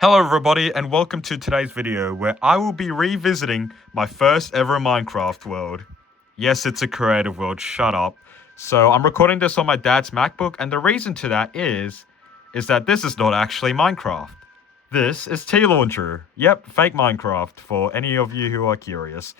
Hello everybody and welcome to today's video where I will be revisiting my first ever Minecraft world. Yes, it's a creative world, shut up. So I'm recording this on my dad's MacBook and the reason to that is that this is not actually Minecraft. This is T-Launcher. Yep, fake Minecraft for any of you who are curious.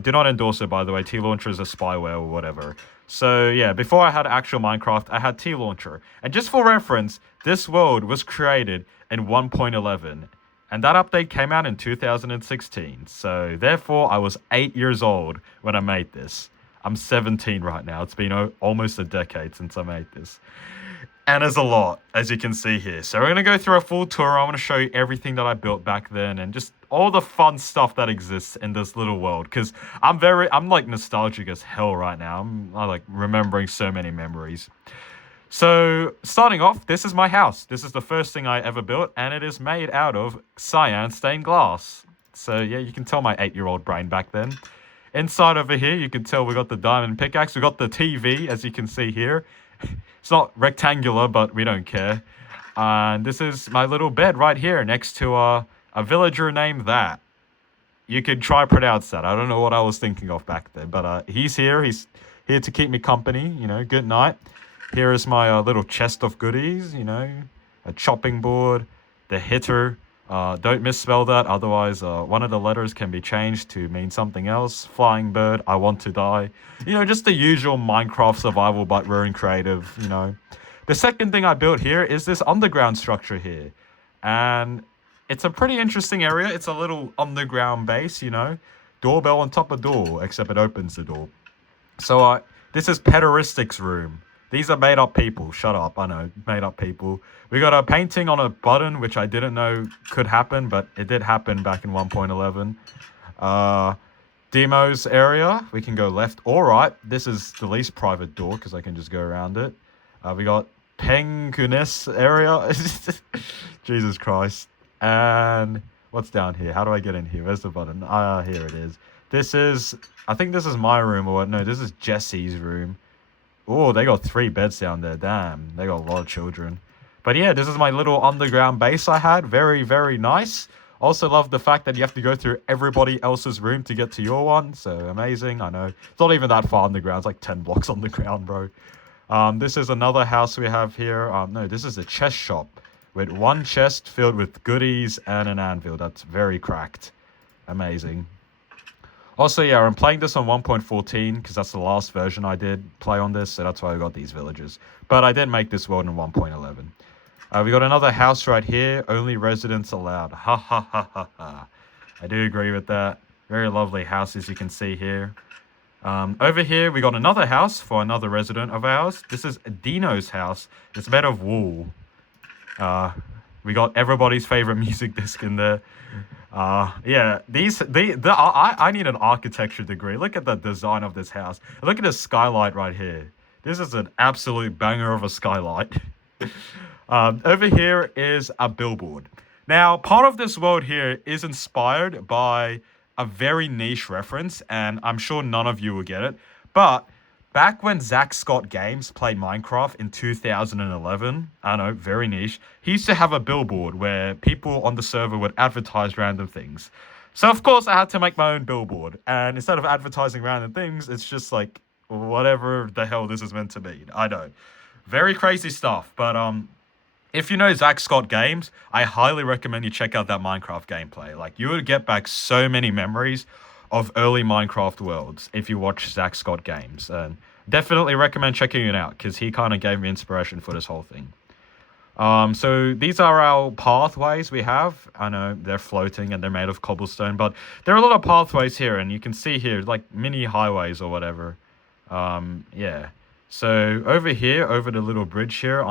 Do not endorse it, by the way. T-Launcher is a spyware or whatever. So yeah, before I had actual Minecraft, I had T-Launcher. And just for reference, this world was created in 1.11. And that update came out in 2016. So therefore, I was 8 years old when I made this. I'm 17 right now. It's been almost a decade since I made this. And there's a lot, as you can see here. So we're going to go through a full tour. I want to show you everything that I built back then and just all the fun stuff that exists in this little world. Because I'm like nostalgic as hell right now. I like remembering so many memories. So starting off, this is my house. This is the first thing I ever built and it is made out of cyan stained glass. So yeah, you can tell my 8-year-old brain back then. Inside over here, you can tell we got the diamond pickaxe. We got the TV, as you can see here. It's not rectangular, but we don't care. And this is my little bed right here next to a villager named That. You could try pronounce that. I don't know what I was thinking of back then, but he's here. He's here to keep me company. You know, good night. Here is my little chest of goodies. You know, a chopping board, the hitter. Don't misspell that, otherwise one of the letters can be changed to mean something else. Flying bird, I want to die. You know, just the usual Minecraft survival, but we're in creative, you know. The second thing I built here is this underground structure here. And it's a pretty interesting area. It's a little underground base, you know. Doorbell on top of door, except it opens the door. So this is Pederistics room. These are made-up people. Shut up, I know, made-up people. We got a painting on a button, which I didn't know could happen, but it did happen back in 1.11. Demos area, we can go left or right. This is the least private door, because I can just go around it. We got Penguiness area. Jesus Christ. And what's down here? How do I get in here? Where's the button? Here it is. I think this is my room, or what? No, this is Jesse's room. Oh, they got 3 beds down there. Damn, they got a lot of children. But yeah, this is my little underground base I had. Very, very nice. Also love the fact that you have to go through everybody else's room to get to your one. So amazing, I know. It's not even that far underground. It's like 10 blocks underground, bro. This is another house we have here. No, this is a chest shop with 1 chest filled with goodies and an anvil. That's very cracked. Amazing. Also, yeah, I'm playing this on 1.14 because that's the last version I did play on this, so that's why I got these villagers. But I did make this world in 1.11. We got another house right here, only residents allowed. Ha ha ha ha ha. I do agree with that. Very lovely house, as you can see here. Over here, we got another house for another resident of ours. This is Dino's house. It's made of wool. We got everybody's favorite music disc in there. Yeah, I need an architecture degree. Look at the design of this house. Look at the skylight right here. This is an absolute banger of a skylight. Over here is a billboard. Now, part of this world here is inspired by a very niche reference, and I'm sure none of you will get it, but back when Zach Scott Games played Minecraft in 2011, I know, very niche, he used to have a billboard where people on the server would advertise random things. So, of course, I had to make my own billboard. And instead of advertising random things, it's just like, whatever the hell this is meant to be. I know. Very crazy stuff. But, if you know Zach Scott Games, I highly recommend you check out that Minecraft gameplay. Like, you would get back so many memories of early Minecraft worlds if you watch Zach Scott Games. And definitely recommend checking it out because he kind of gave me inspiration for this whole thing. So these are our pathways we have. I know they're floating and they're made of cobblestone, but there are a lot of pathways here, and you can see here like mini highways or whatever. Yeah. So over here, over the little bridge here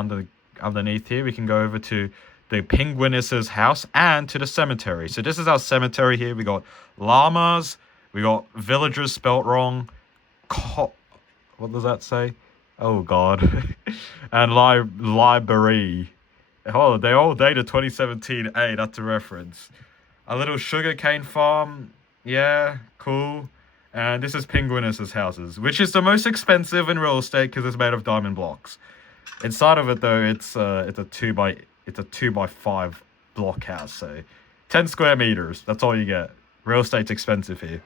underneath here, we can go over to the Penguiness's house and to the cemetery. So this is our cemetery here. We got llamas. We got villagers spelt wrong. What does that say? Oh, God. And library. Oh, they all dated 2017. Hey, that's a reference. A little sugarcane farm. Yeah, cool. And this is Penguiness's houses, which is the most expensive in real estate because it's made of diamond blocks. Inside of it, though, it's a 2x5 block house. So 10 square meters. That's all you get. Real estate's expensive here.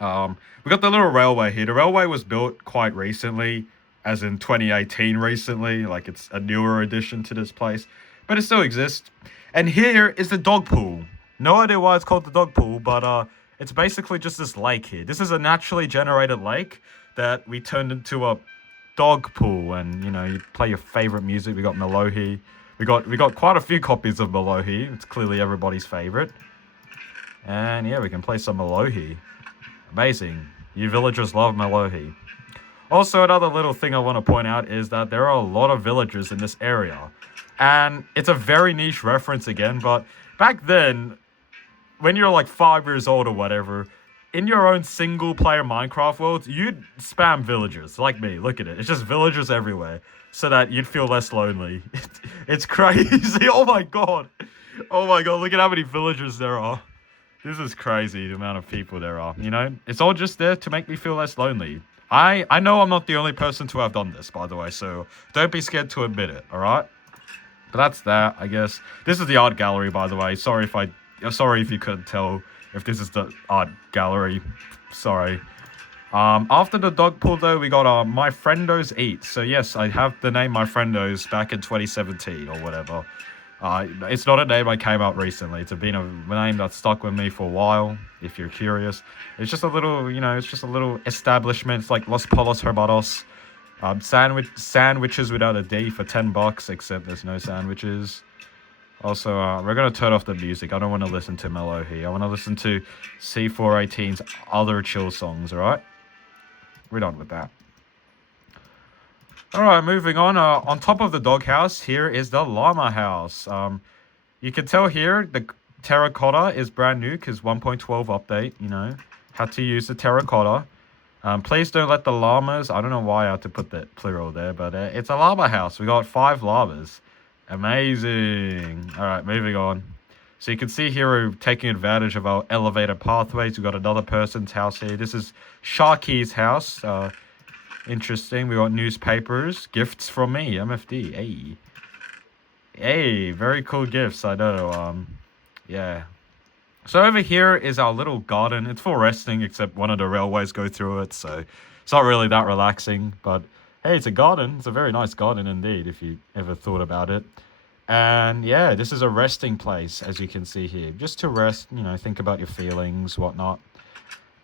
We got the little railway here. The railway was built quite recently, as in 2018 recently. Like, it's a newer addition to this place. But it still exists. And here is the dog pool. No idea why it's called the dog pool, but it's basically just this lake here. This is a naturally generated lake that we turned into a dog pool. And, you know, you play your favorite music. We got Melohi. We got quite a few copies of Melohi. It's clearly everybody's favorite. And yeah, we can play some Melohi. Amazing. You villagers love Melohi. Also, another little thing I want to point out is that there are a lot of villagers in this area. And it's a very niche reference again, but back then, when you're like 5 years old or whatever, in your own single-player Minecraft world, you'd spam villagers, like me. Look at it. It's just villagers everywhere, so that you'd feel less lonely. It's crazy. Oh my god. Oh my god, look at how many villagers there are. This is crazy, the amount of people there are, you know? It's all just there to make me feel less lonely. I know I'm not the only person to have done this, by the way, so don't be scared to admit it, alright? But that's that, I guess. This is the art gallery, by the way. Sorry if you couldn't tell if this is the art gallery. Sorry. After the dog pool, though, we got My Friendos Eat. So, yes, I have the name My Friendos back in 2017 or whatever. It's not a name I came up recently. It's been a name that stuck with me for a while, if you're curious. It's just a little, you know, it's just a little establishment. It's like Los Polos Hermanos. Sandwiches without a D for $10, except there's no sandwiches. Also, we're going to turn off the music. I don't want to listen to Melohi. I want to listen to C418's other chill songs, alright? We're done with that. Alright, moving on. On top of the doghouse, here is the llama house. You can tell here the terracotta is brand new because 1.12 update, you know. Had to use the terracotta. Please don't let the llamas... I don't know why I had to put that plural there, but it's a llama house. We got 5 llamas. Amazing. Alright, moving on. So you can see here we're taking advantage of our elevated pathways. We've got another person's house here. This is Sharky's house. Interesting. We got newspapers. Gifts from me. MFD. Hey. Hey, very cool gifts, I know. Yeah. So over here is our little garden. It's for resting, except one of the railways go through it, so it's not really that relaxing. But hey, it's a garden. It's a very nice garden indeed, if you ever thought about it. And yeah, this is a resting place, as you can see here. Just to rest, you know, think about your feelings, whatnot.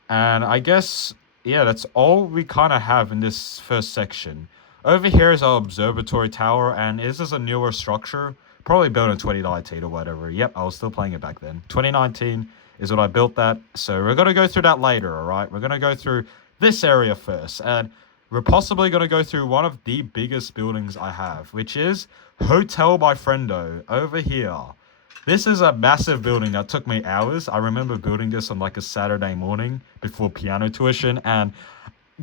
And I guess... yeah, that's all we kind of have in this first section. Over here is our observatory tower, and this is a newer structure. Probably built in 2019 or whatever. Yep, I was still playing it back then. 2019 is when I built that. So we're going to go through that later, alright? We're going to go through this area first. And we're possibly going to go through one of the biggest buildings I have, which is Hotel by Friendo over here. This is a massive building that took me hours. I remember building this on like a Saturday morning before piano tuition, and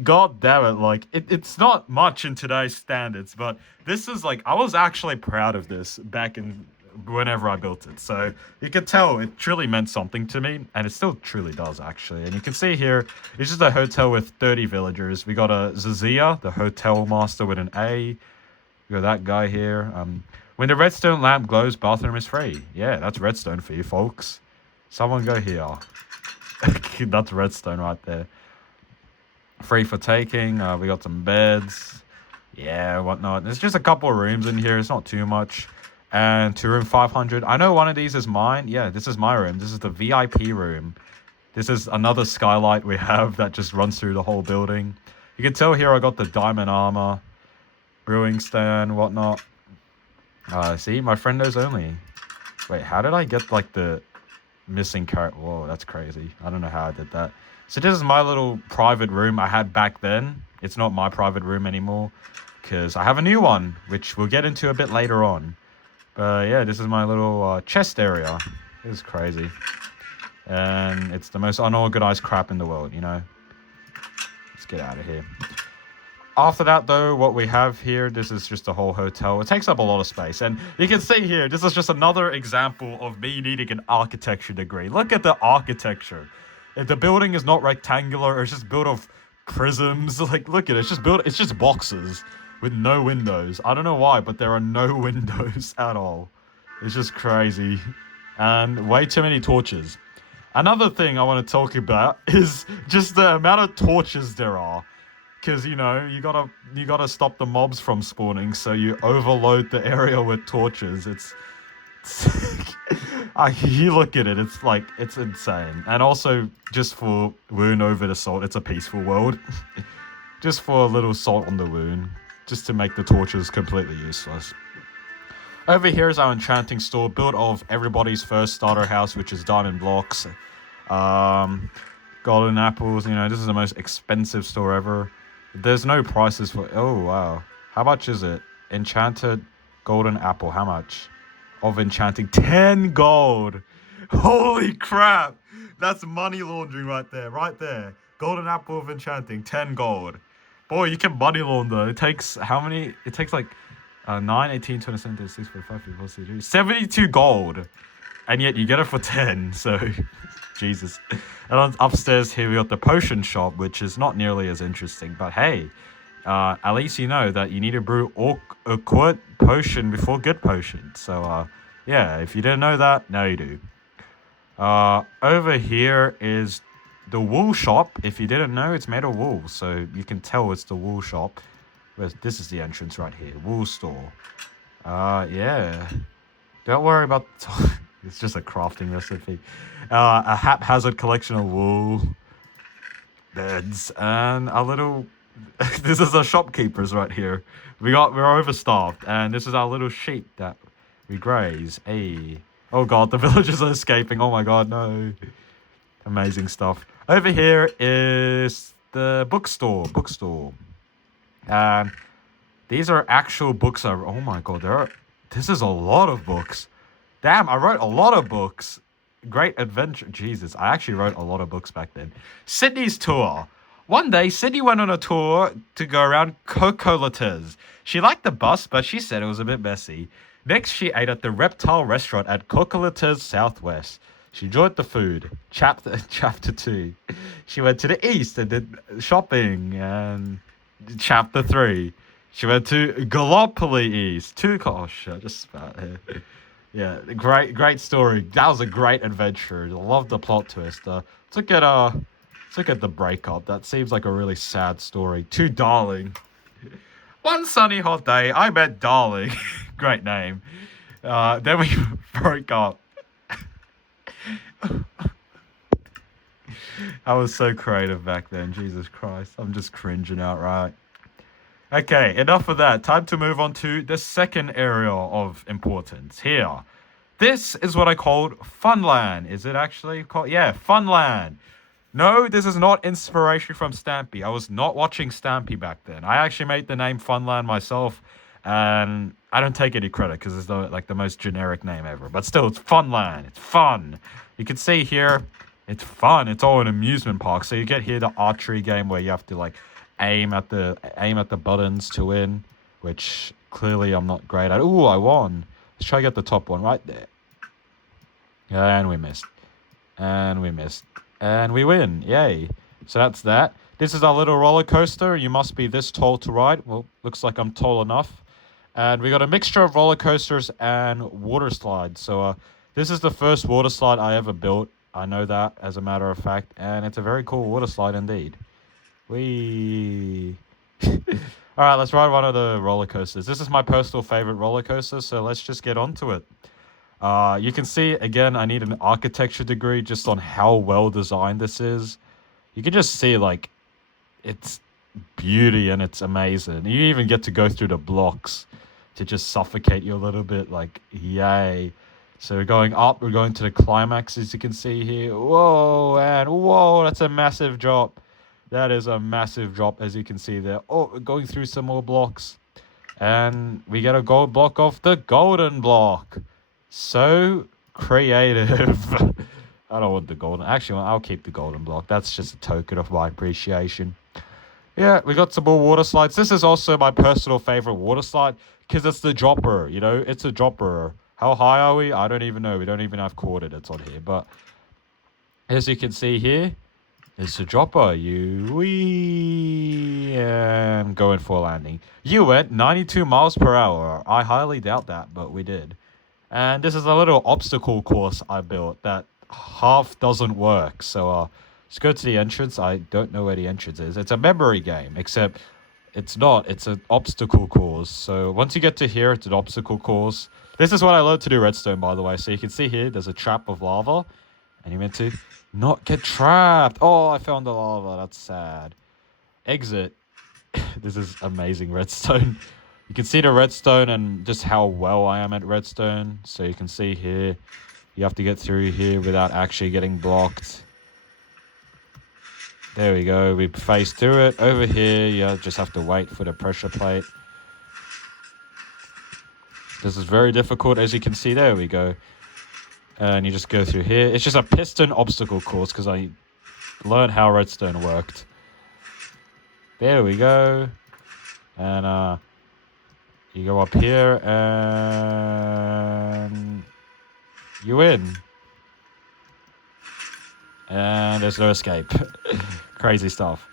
god damn it, like it's not much in today's standards, but this is like, I was actually proud of this back in whenever I built it. So you can tell it truly meant something to me, and it still truly does actually. And you can see here, it's just a hotel with 30 villagers. We got a Zazia, the hotel master with an A. We got that guy here. When the redstone lamp glows, bathroom is free. Yeah, that's redstone for you, folks. Someone go here. That's redstone right there. Free for taking. We got some beds. Yeah, whatnot. There's just a couple of rooms in here. It's not too much. And to room 500. I know one of these is mine. Yeah, this is my room. This is the VIP room. This is another skylight we have that just runs through the whole building. You can tell here I got the diamond armor. Brewing stand, whatnot. See, my friend knows only. Wait, how did I get, like, the missing character? Whoa, that's crazy. I don't know how I did that. So this is my little private room I had back then. It's not my private room anymore, because I have a new one, which we'll get into a bit later on. But, yeah, this is my little chest area. This is crazy. And it's the most unorganized crap in the world, you know? Let's get out of here. After that, though, what we have here, this is just a whole hotel. It takes up a lot of space. And you can see here, this is just another example of me needing an architecture degree. Look at the architecture. If the building is not rectangular, it's just built of prisms. Like, look at it. It's just boxes with no windows. I don't know why, but there are no windows at all. It's just crazy. And way too many torches. Another thing I want to talk about is just the amount of torches there are. Because, you gotta stop the mobs from spawning, so you overload the area with torches. You look at it, it's insane. And also, just for wound over the salt, it's a peaceful world. Just for a little salt on the wound, just to make the torches completely useless. Over here is our enchanting store, built of everybody's first starter house, which is diamond blocks. Golden apples, this is the most expensive store ever. There's no prices for... Oh, wow. How much is it? Enchanted golden apple, how much? Of enchanting, 10 gold. Holy crap. That's money laundering right there. Golden apple of enchanting, 10 gold. Boy, you can money launder. It takes how many? It takes like 9, 18, 27, 36, 45, 54, 56, 72 gold. And yet you get it for 10, so... Jesus. And upstairs here we got the potion shop, which is not nearly as interesting. But hey, at least you know that you need to brew a quart potion before good potion. So, yeah, if you didn't know that, now you do. Over here is the wool shop. If you didn't know, it's made of wool. So you can tell it's the wool shop. This is the entrance right here. Wool store. Yeah. Don't worry about... It's just a crafting recipe. A haphazard collection of wool, beds, and a little... This is the shopkeepers right here. We're overstaffed, and this is our little sheep that we graze. Hey. Oh god, the villagers are escaping. Oh my god, no. Amazing stuff. Over here is the bookstore. And these are actual books. Oh my god, this is a lot of books. Damn, I wrote a lot of books. Great adventure. Jesus, I actually wrote a lot of books back then. Sydney's tour. One day, Sydney went on a tour to go around Cocolates. She liked the bus, but she said it was a bit messy. Next, she ate at the Reptile Restaurant at Cocolates Southwest. She enjoyed the food. Chapter 2. She went to the east and did shopping. And Chapter 3. She went to Gallipoli East. Oh shit, I just spat here. Yeah, great story. That was a great adventure. I love the plot twist. Let's look at the breakup. That seems like a really sad story. To Darling. One sunny hot day, I met Darling. Great name. Then we broke up. I was so creative back then. Jesus Christ. I'm just cringing outright. Okay, enough of that. Time to move on to the second area of importance here. This is what I called Funland. Is it actually called? Yeah, Funland. No, this is not inspiration from Stampy. I was not watching Stampy back then. I actually made the name Funland myself, and I don't take any credit because it's the most generic name ever. But still, it's Funland. It's fun. You can see here, it's fun. It's all an amusement park. So you get here the archery game where you have to aim at the buttons to win, which clearly I'm not great at. Ooh, I won. Let's try to get the top one right there. And we missed. And we missed. And we win. Yay. So that's that. This is our little roller coaster. You must be this tall to ride. Well, looks like I'm tall enough. And we got a mixture of roller coasters and water slides. So this is the first water slide I ever built. I know that as a matter of fact. And it's a very cool water slide indeed. Whee! Alright, let's ride one of the roller coasters. This is my personal favorite roller coaster, so let's just get onto it. You can see, again, I need an architecture degree just on how well designed this is. You can just see, it's beauty and it's amazing. You even get to go through the blocks to just suffocate you a little bit, yay. So we're going up, we're going to the climax, as you can see here. Whoa, and whoa, that's a massive drop. That is a massive drop, as you can see there. Oh, we're going through some more blocks. And we get a gold block off the golden block. So creative. I don't want the golden. Actually, I'll keep the golden block. That's just a token of my appreciation. Yeah, we got some more water slides. This is also my personal favorite water slide because it's the dropper, It's a dropper. How high are we? I don't even know. We don't even have coordinates on here. But as you can see here, it's a dropper. We am going for a landing. You went 92 miles per hour. I highly doubt that, but we did. And this is a little obstacle course I built that half doesn't work. So let's go to the entrance. I don't know where the entrance is. It's a memory game, except it's not. It's an obstacle course. So once you get to here, it's an obstacle course. This is what I learned to do redstone, by the way. So you can see here, there's a trap of lava. And you're meant to not get trapped. Oh, I found the lava. That's sad. Exit. This is amazing redstone. You can see the redstone and just how well I am at redstone. So you can see here, you have to get through here without actually getting blocked. There we go. We face through it. Over here, you just have to wait for the pressure plate. This is very difficult, as you can see. There we go. And you just go through here. It's just a piston obstacle course because I learned how redstone worked. There we go. And you go up here and you win. And there's no escape. Crazy stuff.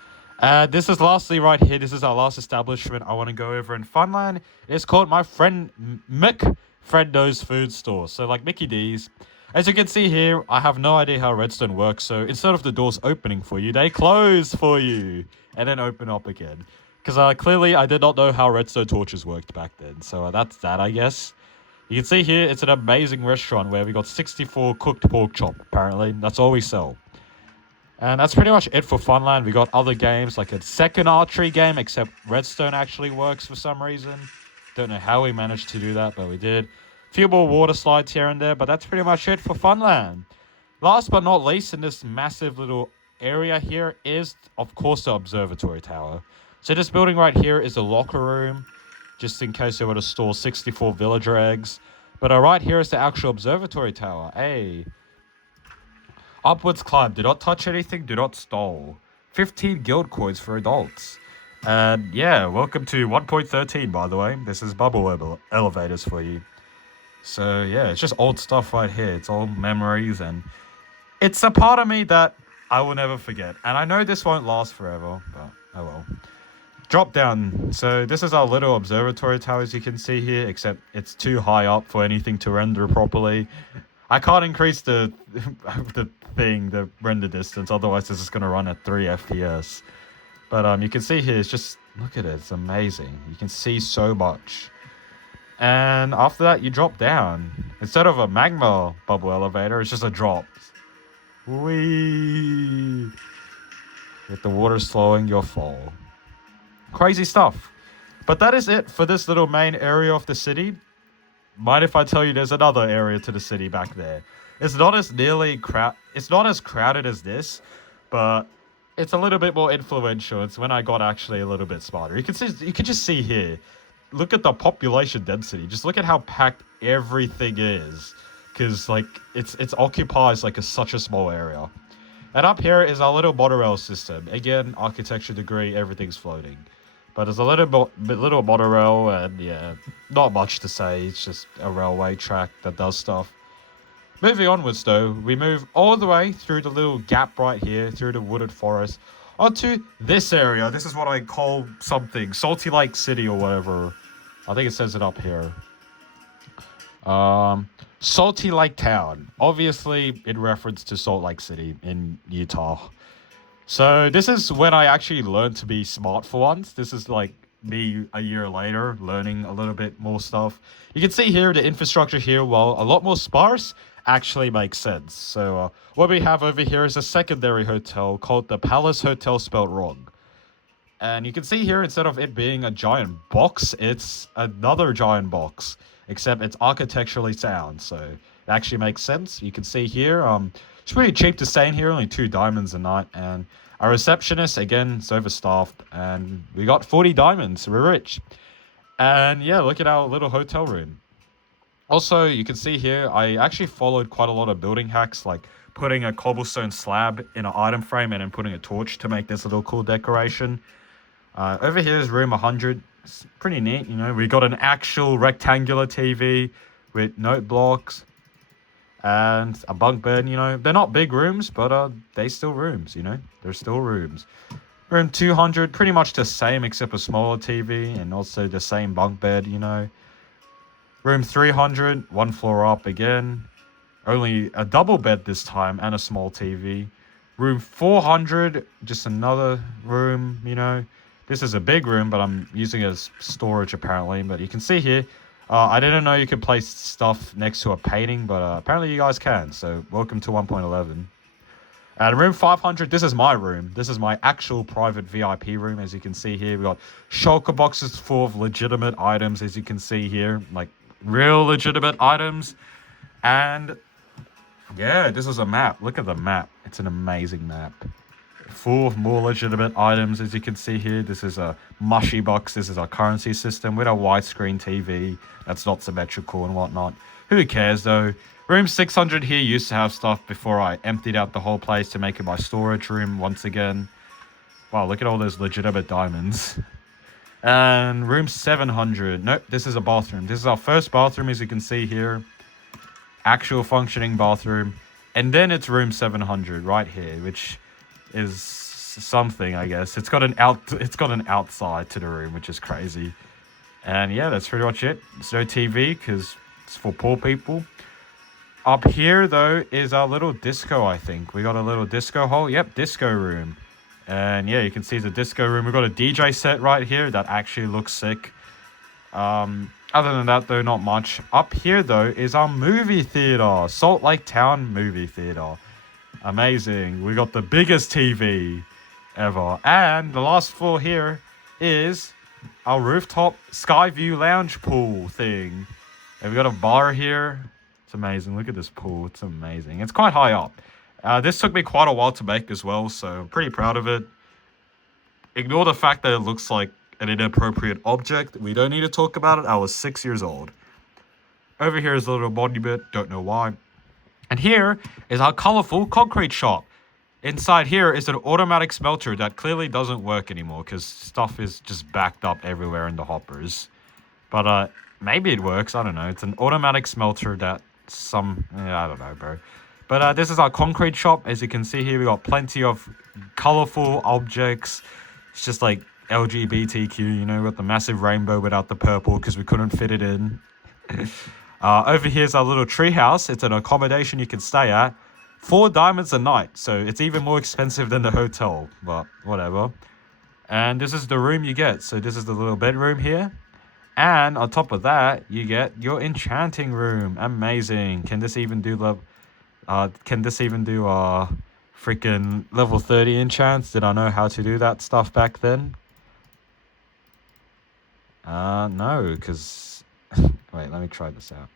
This is lastly right here. This is our last establishment I want to go over in Funland. It's called my friend Friendo's food store. So like Mickey D's. As you can see here, I have no idea how redstone works. So instead of the doors opening for you, they close for you and then open up again. Because clearly I did not know how redstone torches worked back then. So that's that, I guess. You can see here, it's an amazing restaurant where we got 64 cooked pork chop, apparently. That's all we sell. And that's pretty much it for Funland. We got other games, like a second archery game, except redstone actually works for some reason. Don't know how we managed to do that, but we did. A few more water slides here and there, but that's pretty much it for Funland. Last but not least, in this massive little area here is, of course, the Observatory Tower. So this building right here is a locker room, just in case you want to store 64 villager eggs. But right here is the actual Observatory Tower. Hey. Upwards climb. Do not touch anything. Do not stall. 15 guild coins for adults. And yeah, welcome to 1.13, by the way. This is bubble elevators for you. So yeah, it's just old stuff right here. It's old memories, and it's a part of me that I will never forget. And I know this won't last forever, but oh well. Drop down. So this is our little observatory tower, as you can see here, except it's too high up for anything to render properly. I can't increase the render distance, otherwise this is going to run at 3 FPS. But you can see here, it's just, look at it, it's amazing. You can see so much. And after that, you drop down. Instead of a magma bubble elevator, it's just a drop. Whee! With the water slowing your fall. Crazy stuff. But that is it for this little main area of the city. Mind if I tell you there's another area to the city back there? It's not as crowded as this, but it's a little bit more influential. It's when I got actually a little bit smarter. You can just see here. Look at the population density. Just look at how packed everything is, because like it occupies like such a small area. And up here is our little monorail system. Again, architecture degree, everything's floating. But there's a little monorail, and yeah, not much to say. It's just a railway track that does stuff. Moving onwards though, we move all the way through the little gap right here, through the wooded forest, onto this area. This is what I call something, Salty Lake City or whatever. I think it says it up here. Salty Lake Town. Obviously in reference to Salt Lake City in Utah. So this is when I actually learned to be smart for once. This is like me a year later, learning a little bit more stuff. You can see here the infrastructure here, while a lot more sparse, actually makes sense. So what we have over here is a secondary hotel called the Palace Hotel, spelled wrong. And you can see here, instead of it being a giant box, it's another giant box, except it's architecturally sound. So it actually makes sense. You can see here, it's pretty cheap to stay in here, only 2 diamonds a night. And our receptionist, again, is overstaffed, and we got 40 diamonds. So we're rich. And yeah, look at our little hotel room. Also, you can see here, I actually followed quite a lot of building hacks, like putting a cobblestone slab in an item frame and then putting a torch to make this little cool decoration. Over here is room 100. It's pretty neat, you know. We got an actual rectangular TV with note blocks and a bunk bed, you know. They're not big rooms, but they still rooms, you know. They're still rooms. Room 200, pretty much the same except a smaller TV and also the same bunk bed, you know. Room 300, one floor up again. Only a double bed this time and a small TV. Room 400, just another room, you know. This is a big room, but I'm using it as storage apparently. But you can see here, I didn't know you could place stuff next to a painting, but apparently you guys can. So welcome to 1.11. And room 500, this is my room. This is my actual private VIP room, as you can see here. We got shulker boxes full of legitimate items, as you can see here. Like, real legitimate items. And yeah, this is a map. Look at the map. It's an amazing map. Full of more legitimate items, as you can see here. This is a mushy box. This is our currency system with a widescreen TV that's not symmetrical and whatnot. Who cares, though? Room 600 here used to have stuff before I emptied out the whole place to make it my storage room once again. Wow, look at all those legitimate diamonds. And room 700. Nope, this is a bathroom. This is our first bathroom, as you can see here. Actual functioning bathroom. And then it's room 700 right here, which is something, I guess. It's got an outside to the room, which is crazy. And yeah, that's pretty much it. There's no TV because it's for poor people. Up here, though, is our little disco, I think. We got a little disco hole. Yep, disco room. And yeah, you can see the disco room. We've got a DJ set right here that actually looks sick. Other than that, though, not much. Up here, though, is our movie theater. Salt Lake Town movie theater. Amazing. We got the biggest TV ever. And the last floor here is our rooftop sky view lounge pool thing. And we got a bar here. It's amazing. Look at this pool. It's amazing. It's quite high up. This took me quite a while to make as well, so I'm pretty proud of it. Ignore the fact that it looks like an inappropriate object. We don't need to talk about it. I was 6 years old. Over here is a little monument. Don't know why. And here is our colorful concrete shop. Inside here is an automatic smelter that clearly doesn't work anymore because stuff is just backed up everywhere in the hoppers. But maybe it works. I don't know. It's an automatic smelter that I don't know, bro. But this is our concrete shop. As you can see here, we got plenty of colorful objects. It's just like LGBTQ, you know, with the massive rainbow without the purple because we couldn't fit it in. Over here's our little tree house. It's an accommodation you can stay at. 4 diamonds a night, so it's even more expensive than the hotel, but whatever. And this is the room you get. So this is the little bedroom here. And on top of that, you get your enchanting room. Amazing. Can this even do freaking level 30 enchants? Did I know how to do that stuff back then? No, because wait, let me try this out.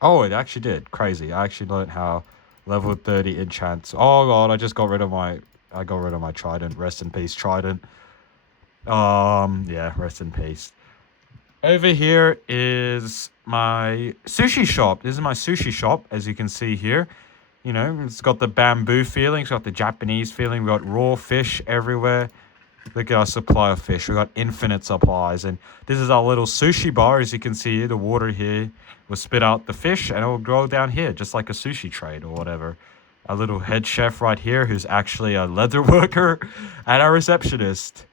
Oh, it actually did. Crazy. I actually learned how level 30 enchants. Oh god, I got rid of my trident. Rest in peace, trident. Yeah, rest in peace. Over here is my sushi shop. This is my sushi shop, as you can see here. You know, it's got the bamboo feeling. It's got the Japanese feeling. We got raw fish everywhere. Look at our supply of fish. We got infinite supplies. And this is our little sushi bar. As you can see here, the water here will spit out the fish and it will grow down here, just like a sushi trade or whatever. Our little head chef right here, who's actually a leather worker, and our receptionist.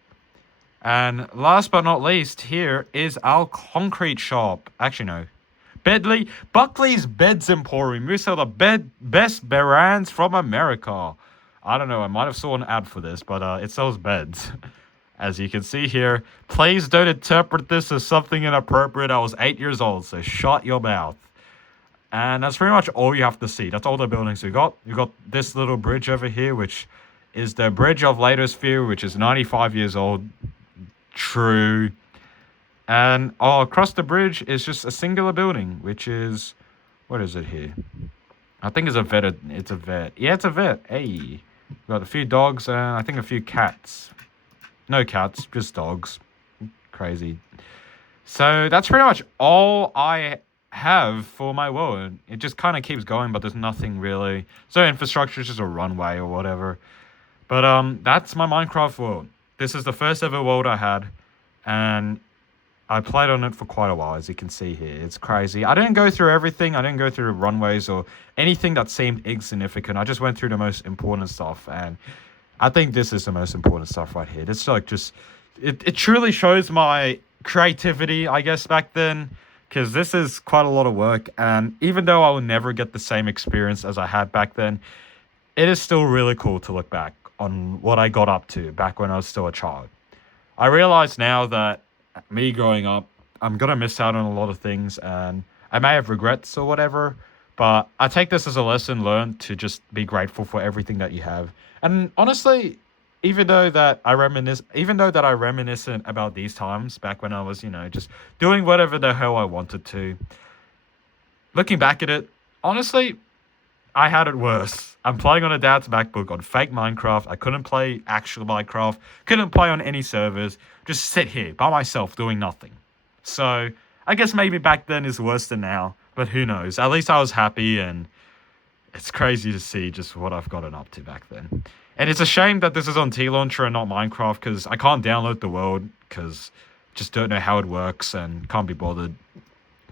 And last but not least, here is our concrete shop. Actually, no. Buckley's Beds Emporium. We sell the best brands from America. I don't know, I might have saw an ad for this, but it sells beds. As you can see here, please don't interpret this as something inappropriate. I was 8 years old, so shut your mouth. And that's pretty much all you have to see. That's all the buildings we got. You got this little bridge over here, which is the Bridge of Ladosphere, which is 95 years old. True. And across the bridge is just a singular building, which is, what is it here? I think it's a vet. It's a vet. Yeah, it's a vet. Hey. We got a few dogs and I think a few cats. No cats, just dogs. Crazy. So that's pretty much all I have for my world. It just kind of keeps going, but there's nothing really. So infrastructure is just a runway or whatever. But that's my Minecraft world. This is the first ever world I had, and I played on it for quite a while, as you can see here. It's crazy. I didn't go through everything. I didn't go through runways or anything that seemed insignificant. I just went through the most important stuff, and I think this is the most important stuff right here. It's like just... It truly shows my creativity, I guess, back then, because this is quite a lot of work. And even though I will never get the same experience as I had back then, it is still really cool to look back on what I got up to back when I was still a child. I realize now that me growing up, I'm gonna miss out on a lot of things, and I may have regrets or whatever. But I take this as a lesson learned to just be grateful for everything that you have. And honestly, even though that I reminiscent about these times back when I was, just doing whatever the hell I wanted to. Looking back at it, honestly, I had it worse. I'm playing on a dad's MacBook on fake Minecraft. I couldn't play actual Minecraft. Couldn't play on any servers. Just sit here by myself doing nothing. So I guess maybe back then is worse than now. But who knows? At least I was happy, and it's crazy to see just what I've gotten up to back then. And it's a shame that this is on T-Launcher and not Minecraft, because I can't download the world because just don't know how it works and can't be bothered.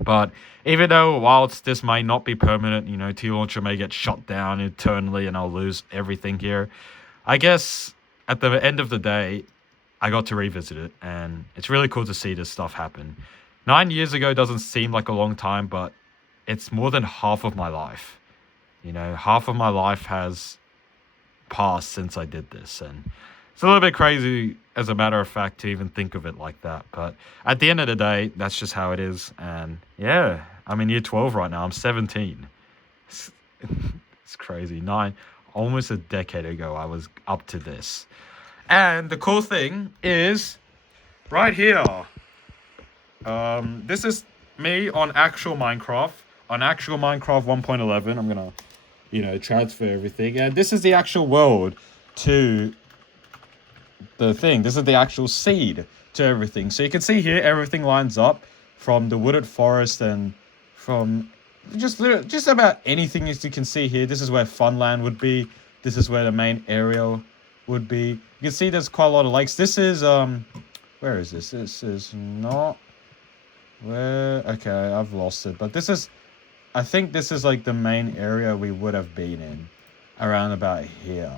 But even though whilst this may not be permanent, T-Launcher may get shut down eternally and I'll lose everything here, I guess at the end of the day, I got to revisit it, and it's really cool to see this stuff happen. 9 years ago doesn't seem like a long time, but it's more than half of my life. Half of my life has passed since I did this, and it's a little bit crazy, as a matter of fact, to even think of it like that. But at the end of the day, that's just how it is. And yeah, I'm in year 12 right now. I'm 17. It's crazy. Almost a decade ago, I was up to this. And the cool thing is, right here, this is me on actual Minecraft. On actual Minecraft 1.11, I'm gonna, transfer everything. And this is the actual world to the thing. This is the actual seed to everything. So you can see here, everything lines up from the wooded forest and from just about anything as you can see here. This is where Funland would be. This is where the main area would be. You can see there's quite a lot of lakes. This is, where is this? This is not, okay, I've lost it. But this is, I think this is like the main area we would have been in, around about here,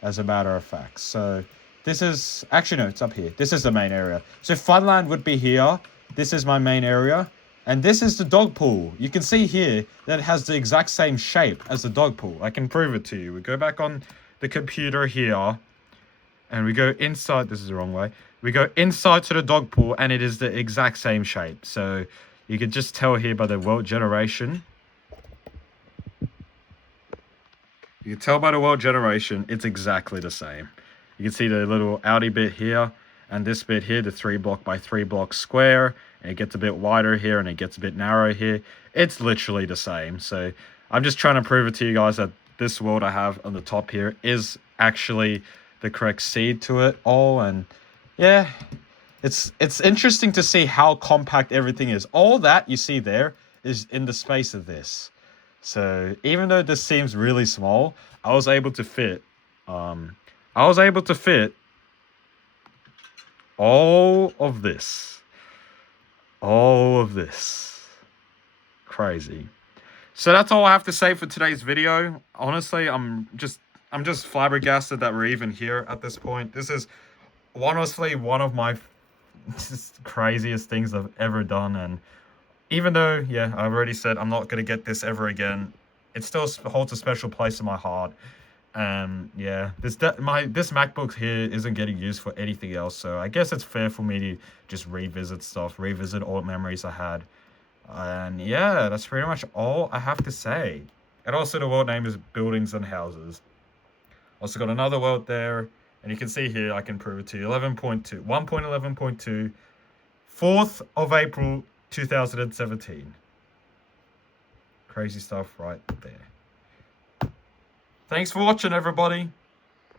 as a matter of fact. So this is, actually no, it's up here. This is the main area. So Funland would be here. This is my main area. And this is the dog pool. You can see here that it has the exact same shape as the dog pool. I can prove it to you. We go back on the computer here, and we go inside. This is the wrong way. We go inside to the dog pool, and it is the exact same shape. So you can just tell here by the world generation. You can tell by the world generation, it's exactly the same. You can see the little outy bit here, and this bit here, the 3 block by 3 block square. And it gets a bit wider here, and it gets a bit narrow here. It's literally the same. So I'm just trying to prove it to you guys that this world I have on the top here is actually the correct seed to it all. And yeah, it's interesting to see how compact everything is. All that you see there is in the space of this. So even though this seems really small, I was able to fit all of this. All of this. Crazy. So that's all I have to say for today's video. Honestly, I'm just flabbergasted that we're even here at this point. This is honestly one of my craziest things I've ever done. And even though, yeah, I've already said I'm not going to get this ever again, it still holds a special place in my heart. And yeah, this MacBook here isn't getting used for anything else, so I guess it's fair for me to just revisit old memories I had. And yeah, that's pretty much all I have to say. And also the world name is Buildings and Houses. Also got another world there, and you can see here, I can prove it to you, 1.11.2, 4th of April 2017. Crazy stuff right there. Thanks for watching, everybody.